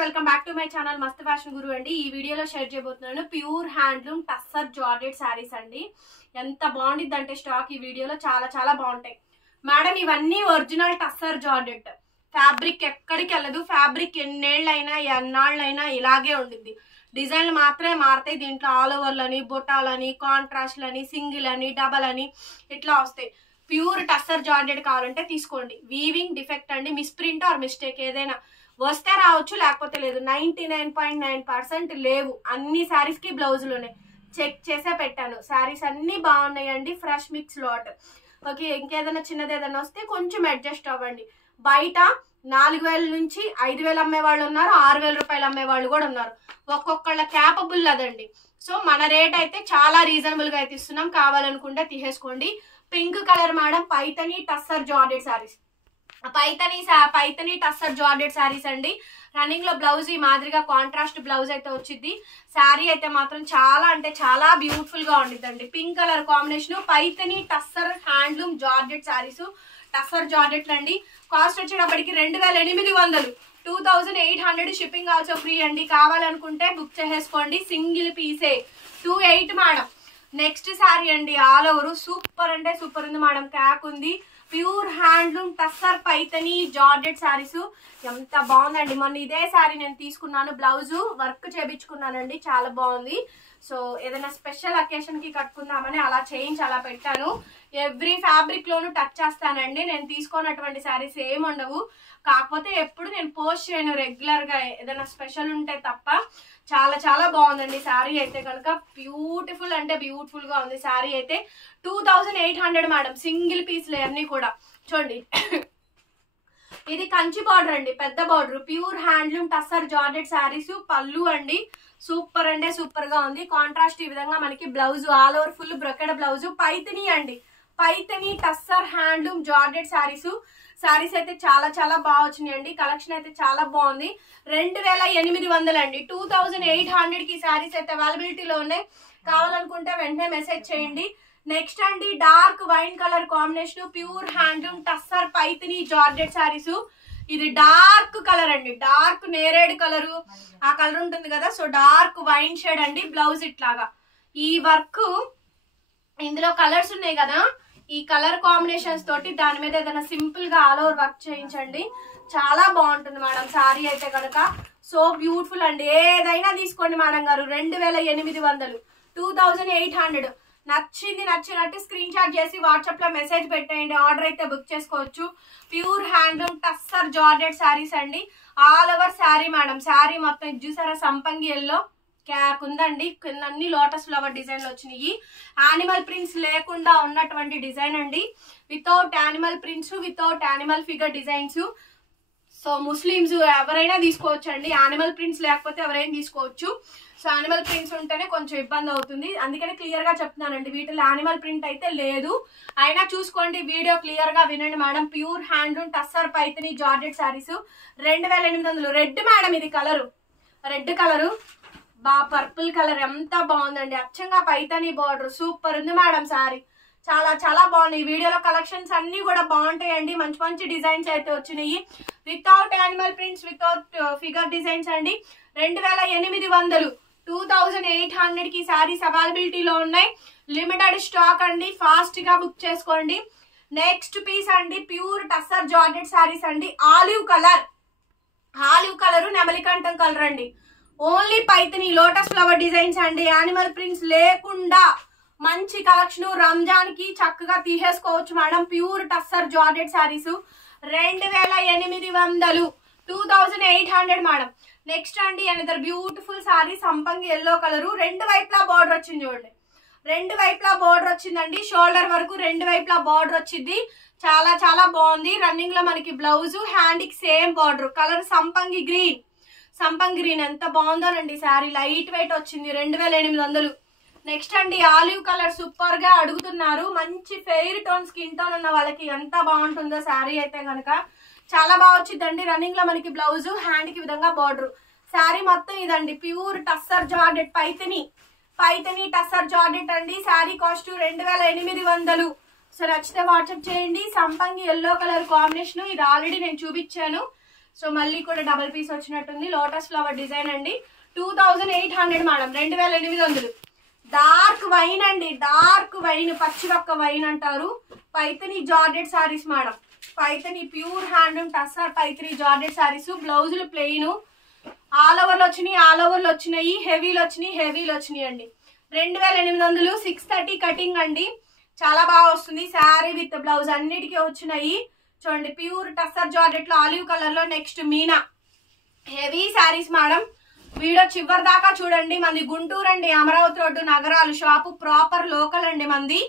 Welcome back to my channel మస్త్ fashion గురు అండి. ఈ వీడియోలో షేర్ చేయబోతున్నాను pure handloom tussar georgette saris అండి. ఎంత బాగుండిద్ది అంటే స్టాక్ ఈ వీడియోలో చాలా బాగుంటాయి మేడం. ఇవన్నీ ఒరిజినల్ టస్సర్ జార్జెట్. ఫ్యాబ్రిక్ ఎక్కడికి వెళ్ళదు. ఫ్యాబ్రిక్ ఎన్నేళ్ళైనా ఎన్నాళ్ళైనా ఇలాగే ఉండిద్ది. డిజైన్లు మాత్రమే మారుతాయి. దీంట్లో ఆల్ ఓవర్లని, బొటాలని, కాంట్రాస్ట్లని, సింగిల్ అని, డబల్ అని ఇట్లా వస్తాయి. ప్యూర్ టస్సర్ జార్జెట్ కావాలంటే తీసుకోండి. వీవింగ్ డిఫెక్ట్ అండి, మిస్ప్రింట్ ఆర్ మిస్టేక్ ఏదైనా వస్తే రావచ్చు, లేకపోతే లేదు. 99.9% లేవు. అన్ని శారీస్ కి బ్లౌజులు ఉన్నాయి. చెక్ చేసే పెట్టాను. శారీస్ అన్ని బాగున్నాయండి. Fresh mix lot. ఓకే, ఇంకేదైనా చిన్నది ఏదైనా వస్తే కొంచెం అడ్జస్ట్ అవ్వండి. బయట 4000 నుంచి 5000 అమ్మే వాళ్ళు ఉన్నారు, 6000 రూపాయలు అమ్మే వాళ్ళు కూడా ఉన్నారు. ఒక్కొక్కళ్ళ క్యాపబుల్ అదండి. సో మన రేట్ అయితే చాలా రీజనబుల్ గా అయితే ఇస్తున్నాం. కావాలనుకుంటే తీసేసుకోండి. Pink colour madam, Paithani tussar georgette saris. Paithani tussar georgette saris అండి. రన్నింగ్ లో బ్లౌజ్ ఈ మాదిరిగా కాంట్రాస్ట్ బ్లౌజ్ అయితే వచ్చింది. శారీ అయితే మాత్రం చాలా అంటే చాలా బ్యూటిఫుల్ గా ఉండిద్దండి. Pink colour combination, Paithani tussar handloom georgette saris. Tussar georgette అండి. కాస్ట్ వచ్చేటప్పటికి 2800, 2800 షిప్పింగ్ ఆల్సో ఫ్రీ అండి. కావాలనుకుంటే బుక్ చేసేసుకోండి. సింగిల్ పీసే 28 మేడం. నెక్స్ట్ శారీ అండి. ఆల్ ఓవర్ సూపర్ అంటే సూపర్ ఉంది మేడం. క్యాక్ ఉంది. Pure handloom tussar Paithani georgette saris. ఎంత బాగుందండి. మొన్న ఇదే శారీ నేను తీసుకున్నాను. బ్లౌజ్ వర్క్ చేయించుకున్నానండి. చాలా బాగుంది. సో ఏదైనా స్పెషల్ అకేషన్ కి కట్టుకుందామని అలా చేయించి అలా పెట్టాను. ఎవ్రీ ఫ్యాబ్రిక్ లోను టచ్ చేస్తానండి. నేను తీసుకున్నటువంటి శారీస్ ఏమి ఉండవు. కాకపోతే ఎప్పుడు నేను పోస్ట్ చేయను రెగ్యులర్ గా, ఏదైనా స్పెషల్ ఉంటే తప్ప. చాలా బాగుందండి శారీ అయితే కనుక. బ్యూటిఫుల్ అంటే బ్యూటిఫుల్ గా ఉంది శారీ అయితే. 2800 మేడం. సింగిల్ పీస్లు అన్ని కూడా చూడండి. ఇది కంచి బార్డర్ అండి, పెద్ద border. Pure handloom tussar georgette saris. పళ్ళు అండి సూపర్ అంటే సూపర్ గా ఉంది. కాంట్రాస్ట్ ఈ విధంగా మనకి blouse all over full brocade blouse. Paithani అండి, పైతని టస్సర్ హ్యాండ్లూమ్ జార్జెట్ శారీస్. శారీస్ అయితే చాలా బాగా వచ్చినాయండి. కలెక్షన్ అయితే చాలా బాగుంది. 2800 అండి. 2800 కి శారీస్ అయితే అవైలబిలిటీలో ఉన్నాయి. కావాలనుకుంటే వెంటనే మెసేజ్ చేయండి. నెక్స్ట్ అండి, dark wine colour combination, pure handloom tussar Paithani georgette saris. ఇది డార్క్ కలర్ అండి, డార్క్ నేరేడ్ కలర్. ఆ కలర్ ఉంటుంది కదా, సో డార్క్ వైన్ షేడ్ అండి. బ్లౌజ్ ఇట్లాగా ఈ వర్క్, ఇందులో కలర్స్ ఉన్నాయి కదా, ఈ కలర్ కాంబినేషన్స్ తోటి దాని మీద ఏదైనా సింపుల్ గా ఆల్ ఓవర్ వర్క్ చేయించండి. చాలా బాగుంటుంది మేడం శారీ అయితే కనుక. సో బ్యూటిఫుల్ అండి. ఏదైనా తీసుకోండి మేడం గారు. 2800, 2800. నచ్చినట్టు స్క్రీన్ షాట్ చేసి వాట్సాప్ లో మెసేజ్ పెట్టేయండి. ఆర్డర్ అయితే బుక్ చేసుకోవచ్చు. Pure handloom tussar georgette saris అండి. All over sari madam. Sari మొత్తం చూసారా, సంపంగి ఎల్లో క్యాక్ ఉందండి. కింద అన్ని లోటస్ ఫ్లవర్ డిజైన్లు వచ్చినాయి. యానిమల్ ప్రింట్స్ లేకుండా ఉన్నటువంటి డిజైన్ అండి. Without animal prints, without animal figure designs. So Muslims ఎవరైనా తీసుకోవచ్చు అండి. యానిమల్ ప్రింట్స్ లేకపోతే ఎవరైనా తీసుకోవచ్చు. సో యానిమల్ ప్రింట్స్ ఉంటేనే కొంచెం ఇబ్బంది అవుతుంది. అందుకని క్లియర్ గా చెప్తున్నానండి. వీటిలో యానిమల్ ప్రింట్ అయితే లేదు. అయినా చూసుకోండి, వీడియో క్లియర్ గా వినండి madam. Pure handloom tussar Paithani georgette saris. 2800. Red madam, ఇది colour red colour. Purple colour ఎంత బాగుందండి. అచ్చంగా పైతని బార్డర్. సూపర్ ఉంది మేడం శారీ. చాలా బాగుంది. ఈ వీడియోలో కలెక్షన్స్ అన్ని కూడా బాగుంటాయండి. మంచి డిజైన్స్ అయితే వచ్చినాయి. Without animal prints, without figure designs అండి. 2800, 2800 కి శారీస్ అవైలబిలిటీలో ఉన్నాయి. లిమిటెడ్ స్టాక్ అండి. ఫాస్ట్ గా బుక్ చేసుకోండి. నెక్స్ట్ పీస్ అండి, ప్యూర్ టస్సర్ జార్జెట్ శారీస్ అండి. ఆలివ్ కలర్, నెమలికంఠం కలర్ అండి. Only Paithani lotus flower designs అండి. యానిమల్ ప్రింట్స్ లేకుండా మంచి కలెక్షన్. రంజాన్ కి చక్కగా తీసేసుకోవచ్చు madam. Pure tussar georgette saris. 2800, 2800 madam. Next అండి, అనదర్ బ్యూటిఫుల్ శారీ, సంపంగి ఎల్లో కలర్. రెండు వైపులా బార్డర్ వచ్చింది చూడండి. రెండు వైపులా బార్డర్ వచ్చిందండి. షోల్డర్ వరకు రెండు వైపులా బార్డర్ వచ్చింది. చాలా బాగుంది. రన్నింగ్ లో మనకి బ్లౌజ్, హ్యాండ్ కి సేమ్ బార్డర్. కలర్ సంపంగి గ్రీన్ ఎంత బాగుందోనండి శారీ. లైట్ వెయిట్ వచ్చింది. 2800. నెక్స్ట్ అండి, ఆలివ్ కలర్. సూపర్ గా అడుగుతున్నారు. మంచి ఫెయిర్ టోన్ స్కిన్ టోన్ ఉన్న వాళ్ళకి ఎంత బాగుంటుందో శారీ అయితే కనుక. చాలా బాగా వచ్చిందండి. రన్నింగ్ లో మనకి బ్లౌజ్, హ్యాండ్ కి విధంగా బార్డర్. శారీ మొత్తం ఇదండి. Pure tussar georgette Paithani tussar georgette అండి. శారీ కాస్ట్ 2800. సో నచ్చితే వాట్సాప్ చేయండి. సంపంగి ఎల్లో కలర్ కాంబినేషన్. ఇది ఆల్రెడీ నేను చూపించాను. సో మళ్ళీ కూడా డబల్ పీస్ వచ్చినట్టుంది. లోటస్ ఫ్లవర్ డిజైన్ అండి. 2800 మేడం, 2800. డార్క్ వైన్ అండి, డార్క్ వైన్, పచ్చిరొక్క వైన్ అంటారు. Paithani georgette saris madam, Paithani pure handloom tussar Paithani georgette saris. బ్లౌజులు ప్లెయిన్, ఆల్ ఓవర్లు వచ్చినాయి, ఆల్ ఓవర్లు వచ్చినాయి, హెవీలు వచ్చినాయి, హెవీలు వచ్చినాయి అండి. 2800, 630 కటింగ్ అండి. చాలా బాగా వస్తుంది. శారీ విత్ బ్లౌజ్ అన్నిటికీ వచ్చినాయి. చూడండి ప్యూర్ టస్సర్ జార్జెట్ లో ఆలివ్ కలర్ లో. Next Meena heavy saris madam. Video చివరి దాకా చూడండి. మంది గుంటూరు అండి, అమరావతి రోడ్డు, నగరాలు షాపు. ప్రాపర్ లోకల్ అండి మంది.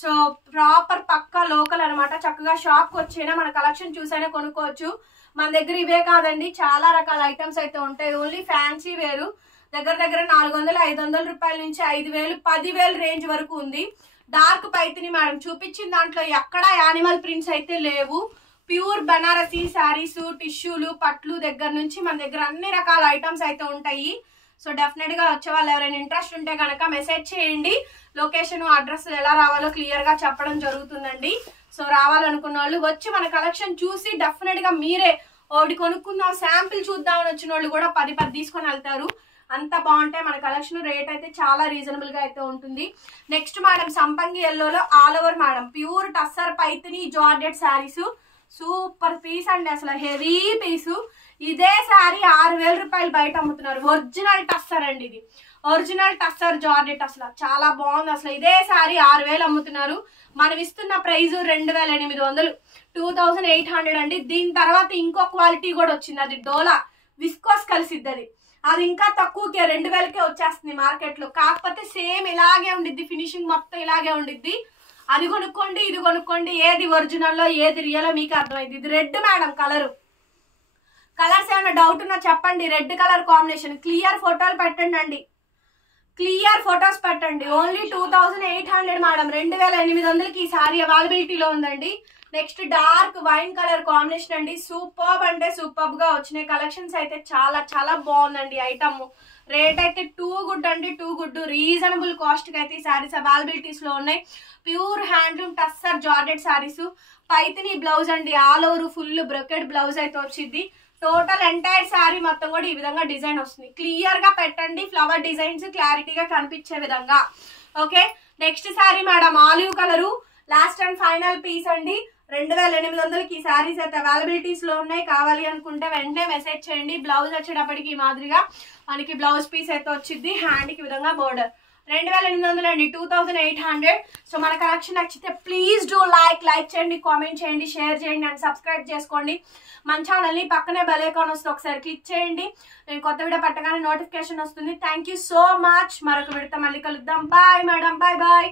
సో ప్రాపర్ పక్కా లోకల్ అనమాట. చక్కగా షాప్ కి వచ్చైనా మన కలెక్షన్ చూసైనా కొనుక్కోవచ్చు. మన దగ్గర ఇవే కాదండి, చాలా రకాల ఐటమ్స్ అయితే ఉంటాయి. ఓన్లీ ఫ్యాన్సీ వేరు దగ్గర దగ్గర 400, 500 రూపాయల నుంచి 5000, 10,000 రేంజ్ వరకు ఉంది. డార్క్ పైతిని మేడం చూపించిన దాంట్లో ఎక్కడ యానిమల్ ప్రింట్స్ అయితే లేవు. ప్యూర్ బనారసీ శారీస్, టిష్యూలు, పట్లు దగ్గర నుంచి మన దగ్గర అన్ని రకాల ఐటమ్స్ అయితే ఉంటాయి. సో డెఫినెట్ గా వచ్చే వాళ్ళు ఎవరైనా ఇంట్రెస్ట్ ఉంటే కనుక మెసేజ్ చేయండి. లొకేషన్, అడ్రస్ ఎలా రావాలో క్లియర్ గా చెప్పడం జరుగుతుందండి. సో రావాలనుకున్న వాళ్ళు వచ్చి మన కలెక్షన్ చూసి డెఫినెట్ గా మీరే ఒకటి కొనుక్కుందాం, శాంపిల్ చూద్దామని వచ్చిన వాళ్ళు కూడా 10 తీసుకొని వెళ్తారు. అంత బాగుంటాయి మన కలెక్షన్. రేట్ అయితే చాలా రీజనబుల్ గా అయితే ఉంటుంది. నెక్స్ట్ మేడం సంపంగి ఎల్లోలో all over madam, pure tussar Paithani georgette saris. Super piece అండి, అసలు హెవీ పీసు. ఇదే శారీ 6000 రూపాయలు బయట అమ్ముతున్నారు. ఒరిజినల్ టస్సర్ అండి, ఇది ఒరిజినల్ టస్సర్ జార్జెట్. అసలు చాలా బాగుంది. అసలు ఇదే శారీ 6000 అమ్ముతున్నారు. మనం ఇస్తున్న ప్రైస్ 2800, 2800 అండి. దీని తర్వాత ఇంకో క్వాలిటీ కూడా వచ్చింది, అది డోలా విస్కోస్ కలిసిద్ది. అది ఇంకా తక్కువకే 2000కే వచ్చేస్తుంది మార్కెట్ లో. కాకపోతే సేమ్ ఇలాగే ఉండిద్ది, ఫినిషింగ్ మొత్తం ఇలాగే ఉండిద్ది. అది కొనుక్కోండి, ఇది కొనుక్కోండి, ఏది ఒరిజినల్ లో ఏది రియల్ మీకు అర్థమైంది. ఇది రెడ్ మేడం కలర్. కలర్స్ ఏమైనా డౌట్ ఉన్నా చెప్పండి. Red colour combination. క్లియర్ ఫోటోలు పెట్టండి అండి, క్లియర్ ఫొటోస్ పెట్టండి. ఓన్లీ 2800 మేడం, 2800కి ఈ సారీ అవైలబిలిటీలో ఉందండి. Next dark wine colour combination అండి. సూపర్బ్ అంటే సూపర్బ్ గా వచ్చినాయి కలెక్షన్స్ అయితే. చాలా చాలా బాగుందండి ఐటమ్. రేట్ అయితే టూ గుడ్ అండి, టూ గుడ్. రీజనబుల్ కాస్ట్ కి అయితే ఈ సారీస్ అవైలబిలిటీస్ లో ఉన్నాయి. Pure handloom tussar georgette saris. Paithani blouse అండి, all over full brocade blouse అయితే వచ్చింది. టోటల్ ఎంటైర్ శారీ మొత్తం కూడా ఈ విధంగా డిజైన్ వస్తుంది. క్లియర్ గా పెట్టండి, ఫ్లవర్ డిజైన్స్ క్లారిటీగా కనిపించే విధంగా. Okay, next sari madam olive colour. Last and final piece అండి. 2800కి ఈ శారీస్ అయితే అవైలబిలిటీస్ లో ఉన్నాయి. కావాలి అనుకుంటే వెంటనే మెసేజ్ చేయండి. బ్లౌజ్ వచ్చేటప్పటికి ఈ మాదిరిగా మనకి బ్లౌజ్ పీస్ అయితే వచ్చింది. హ్యాండ్ కి విధంగా బోర్డర్. 2800 అండి, 2800. సో మన కలెక్షన్ నచ్చితే ప్లీజ్ డూ లైక్ చేయండి, కామెంట్ చేయండి, షేర్ చేయండి అండ్ సబ్స్క్రైబ్ చేసుకోండి. మన ఛానల్ ని పక్కనే బెల్ ఐకాన్ వస్తే ఒకసారి క్లిక్ చేయండి. నేను కొత్త వీడియో పెట్టగానే నోటిఫికేషన్ వస్తుంది. Thank you so much. మరొక వీడియోతో మళ్ళీ కలుద్దాం. Bye madam, bye bye.